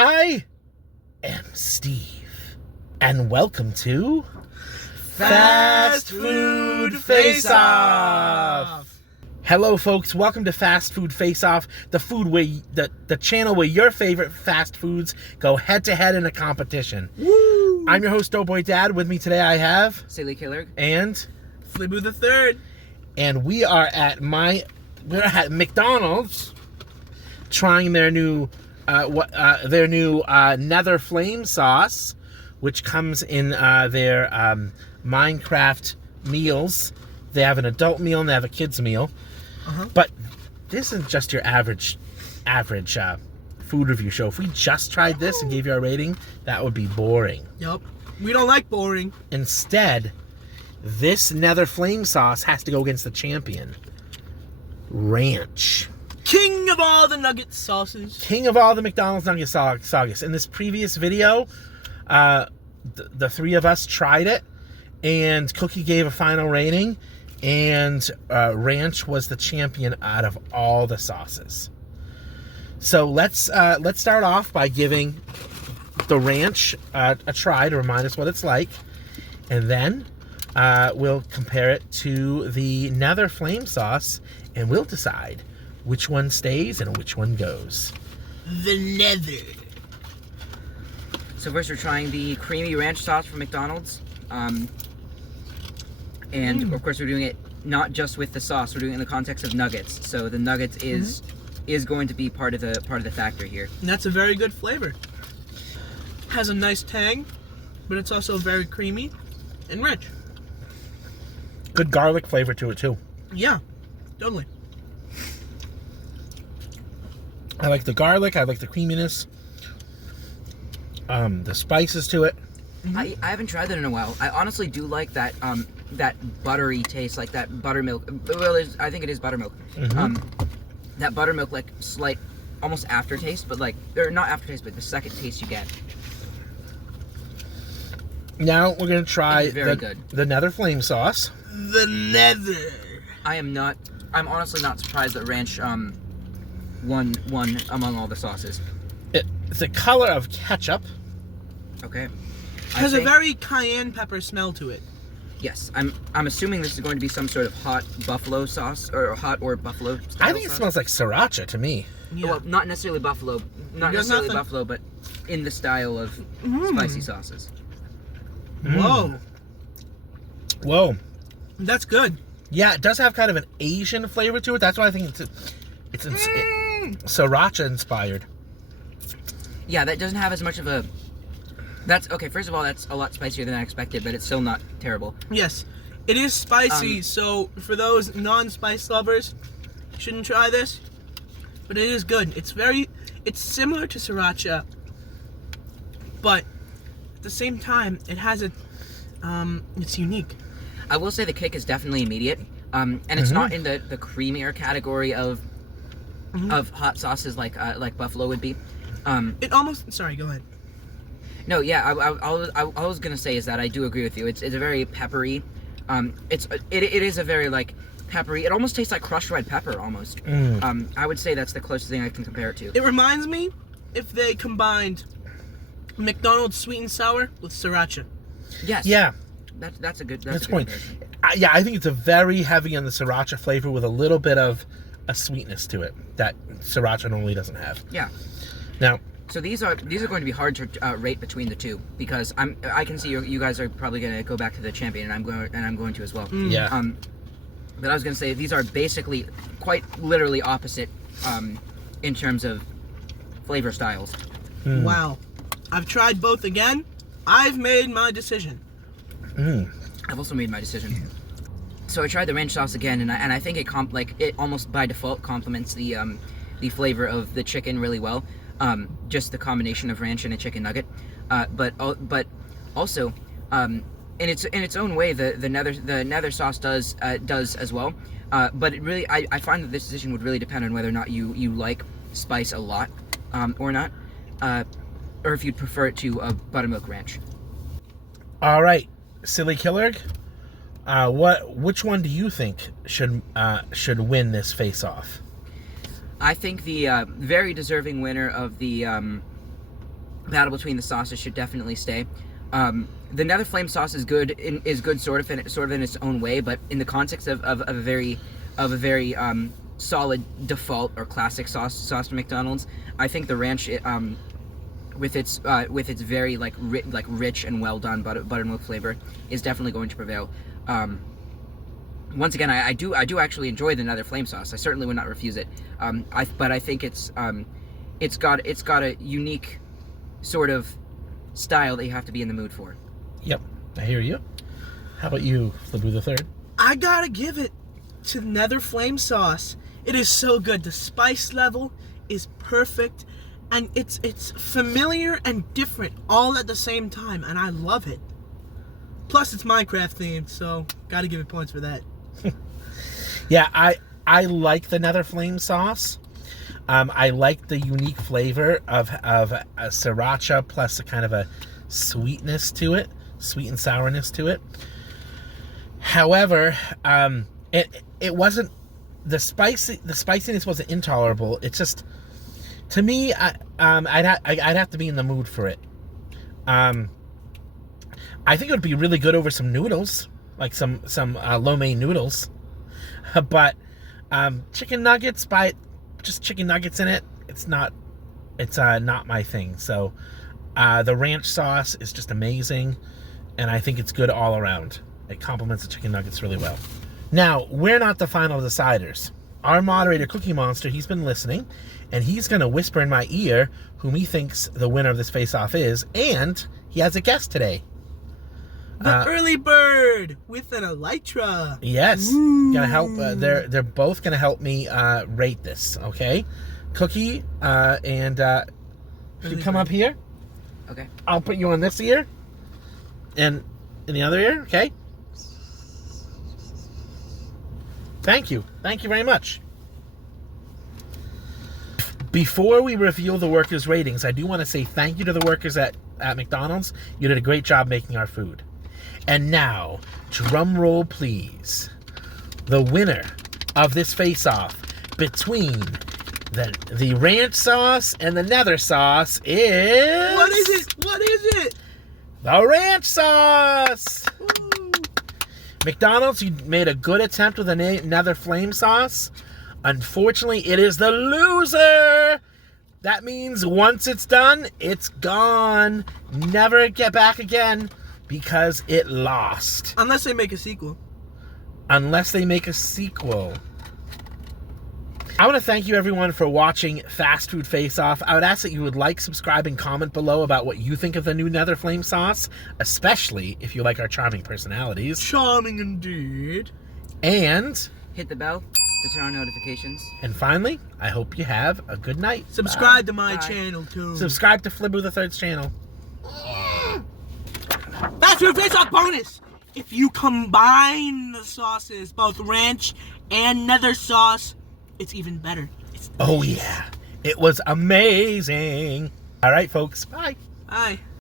I am Steve, and welcome to Fast Food Face-Off. Hello, folks. Welcome to Fast Food Face-Off, the channel where your favorite fast foods go head-to-head in a competition. Woo! I'm your host, Doughboy Dad. With me today, I have Silly Killer and Flibu the Third, and we're at McDonald's trying their new Nether Flame Sauce, which comes in their Minecraft meals. They have an adult meal and they have a kids meal. But this isn't just your average food review show. If we just tried this and gave you our rating, that would be boring. Yup. We don't like boring. Instead, this Nether Flame Sauce has to go against the champion, Ranch. King of all the nugget sauces. King of all the McDonald's nugget sauce. In this previous video, the three of us tried it, and Cookie gave a final rating, and Ranch was the champion out of all the sauces. So let's start off by giving the Ranch a try to remind us what it's like, and then we'll compare it to the Nether Flame Sauce, and we'll decide which one stays and which one goes. The Nether. So first we're trying the creamy ranch sauce from McDonald's. And of course we're doing it not just with the sauce, we're doing it in the context of nuggets. So the nuggets is going to be part of the factor here. And that's a very good flavor. Has a nice tang, but it's also very creamy and rich. Good garlic flavor to it too. Yeah, totally. I like the garlic, I like the creaminess, the spices to it. I haven't tried that in a while. I honestly do like that that buttery taste, like that buttermilk. Well, I think it is buttermilk. That buttermilk, like slight, almost aftertaste, but like, or not aftertaste, but the second taste you get. Now we're gonna try the Nether Flame Sauce. The Nether. I'm honestly not surprised that Ranch won among all the sauces. It's the color of ketchup. Okay. Has a very cayenne pepper smell to it. Yes, I'm assuming this is going to be some sort of hot buffalo sauce or buffalo style I think it sauce. smells like sriracha to me. Yeah. Well, not necessarily buffalo, but in the style of spicy sauces. Whoa. That's good. Yeah, it does have kind of an Asian flavor to it. That's why I think it's sriracha inspired. Yeah, that doesn't have as much of a... That's okay. First of all, that's a lot spicier than I expected, but it's still not terrible. Yes, it is spicy. So for those non-spice lovers, you shouldn't try this. But it is good. It's similar to sriracha, but at the same time, it has it's unique. I will say the kick is definitely immediate, and it's not in the creamier category of hot sauces like buffalo would be. It almost. Sorry, go ahead. No, yeah, I was gonna say is that I do agree with you. It's a very peppery. It is a very like peppery. It almost tastes like crushed red pepper almost. I would say that's the closest thing I can compare it to. It reminds me if they combined McDonald's sweet and sour with sriracha. Yes. Yeah. That's a good. That's a good point. Yeah, I think it's a very heavy on the sriracha flavor with a little bit of a sweetness to it that sriracha normally doesn't have. Yeah. Now. So these are going to be hard to rate between the two because I can see you guys are probably going to go back to the champion and I'm going to as well. Yeah. But I was going to say these are basically quite literally opposite in terms of flavor styles. Wow. I've tried both again. I've made my decision. I've also made my decision. So I tried the ranch sauce again, and I think it almost by default complements the flavor of the chicken really well. Just the combination of ranch and a chicken nugget, but also in its own way the Nether Sauce does as well. But it really I find that this decision would really depend on whether or not you like spice a lot or not, or if you'd prefer it to a buttermilk ranch. All right, Silly Killer. Which one do you think should win this face-off? I think the very deserving winner of the battle between the sauces should definitely stay. The Nether Flame Sauce is good. Is good sort of in its own way, but in the context of a very solid default or classic sauce from McDonald's, I think the ranch, with its very rich and well done buttermilk flavor, is definitely going to prevail. Once again, I do actually enjoy the Nether Flame Sauce. I certainly would not refuse it. But I think it's got a unique sort of style that you have to be in the mood for. Yep, I hear you. How about you, Flibu the Third? I gotta give it to Nether Flame Sauce. It is so good. The spice level is perfect, and it's familiar and different all at the same time, and I love it. Plus, it's Minecraft themed, so gotta give it points for that. Yeah, I like the Nether Flame Sauce. I like the unique flavor of a sriracha plus a kind of a sweetness to it, sweet and sourness to it. However, it wasn't the spiciness wasn't intolerable. It's just, to me, I'd have to be in the mood for it. I think it would be really good over some noodles, like some lo mein noodles. But chicken nuggets, just chicken nuggets in it, it's not my thing. So the ranch sauce is just amazing, and I think it's good all around. It complements the chicken nuggets really well. Now, we're not the final deciders. Our moderator, Cookie Monster, he's been listening, and he's going to whisper in my ear whom he thinks the winner of this face-off is, and he has a guest today. The early bird with an elytra. Yes, gonna help. They're both gonna help me rate this. Okay, Cookie, and you come up here. Okay. I'll put you on this ear, and in the other ear. Okay. Thank you very much. Before we reveal the workers' ratings, I do want to say thank you to the workers at McDonald's. You did a great job making our food. And now, drum roll please, the winner of this face-off between the ranch sauce and the Nether Sauce is... What is it? The ranch sauce! Woo. McDonald's, you made a good attempt with the Nether Flame Sauce. Unfortunately, it is the loser! That means once it's done, it's gone. Never get back again. Because it lost. Unless they make a sequel. I want to thank you everyone for watching Fast Food Face Off. I would ask that you would like, subscribe, and comment below about what you think of the new Nether Flame Sauce, especially if you like our charming personalities. Charming indeed. And hit the bell to turn on notifications. And finally, I hope you have a good night. Subscribe to my channel too. Subscribe to Flibu the Third's channel. Fast Food Face Off bonus! If you combine the sauces, both ranch and Nether Sauce, it's even better. Oh yeah, it was amazing. All right, folks, bye. Bye.